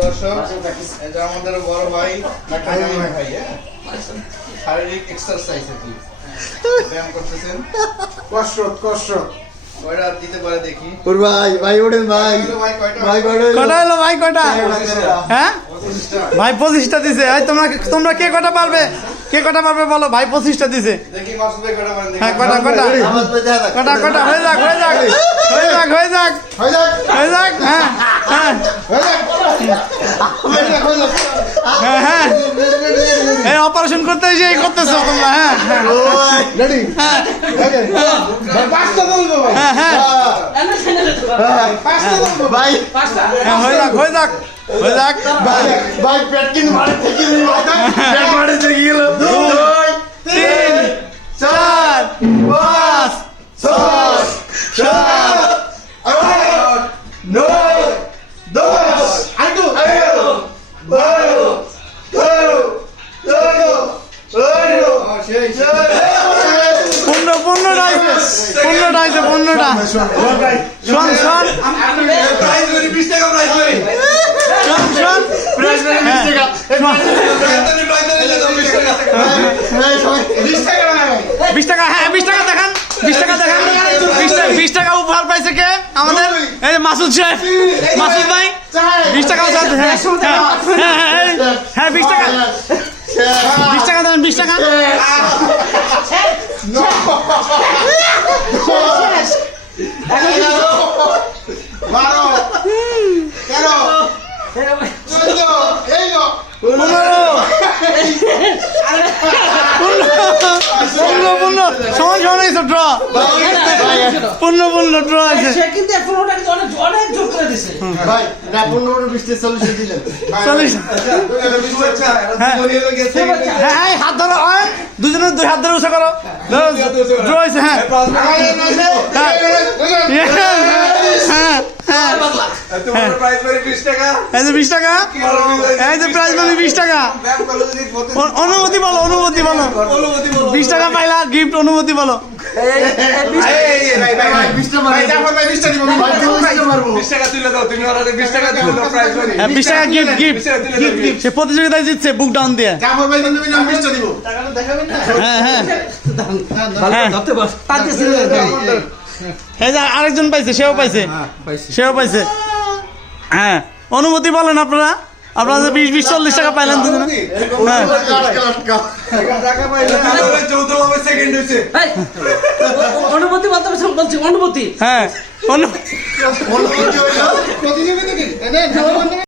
দর্শক এটা আমাদের বড় ভাই ভাই শারীরিক এক্সারসাইজ ব্যায়াম করতেছেন কসরত কয়টা দিতে পারে দেখি ওর ভাই ওঠেন ভাই কটা হলো ভাই কটা হ্যাঁ ভাই 25টা দিছে এই তোমরা কে কটা পারবে বলো ভাই 25টা দিছে দেখি মাসুদ ভাই কয়টা পারেন হ্যাঁ কটা হয়ে যাক হ্যাঁ হ্যাঁ এই অপারেশন করতে এসে এই করতেছো তোমরা হ্যাঁ হ্যাঁ হয়ে যাক ভাই পেট কিন্তু মারে থেকে গেল 2 3 4 5 6 7 8 9 10 আইতো 15টা শোন প্রাইজ 20 টাকা প্রাইজ করি প্রাইজ 20 টাকা 20 টাকা হ্যাঁ 20 টাকা দেখান 20 টাকা উপহার পাইছে কে আমাদের এই মাসুদ শেখ মাসুদ ভাই 20 টাকা হ্যাঁ 20 টাকা 20 টাকা দেন 20 টাকা ড্র আছে ভাই না 15 20 40 দিলেন 40 হ্যাঁ হাত ধরো দুজনে দুই হাত ধরে উঁচা করো ড্র হয়েছে হ্যাঁ এই যে 20 টাকা এই যে প্রাইজ মানি 20 টাকা অনুমতি বলো 20 টাকা পাইলা গিফট অনুমতি বলো 20 টাকা গিফট সে প্রতিযোগিতায় জিতছে বুক ডাউন দিয়ে হ্যাঁ আরেকজন পাইছে সেও পাইছে হ্যাঁ অনুমতি বলেন আপনারা 20-40 টাকা পাইলেন দুজনে হ্যাঁ অনুমতি বলছি অনুমতি হ্যাঁ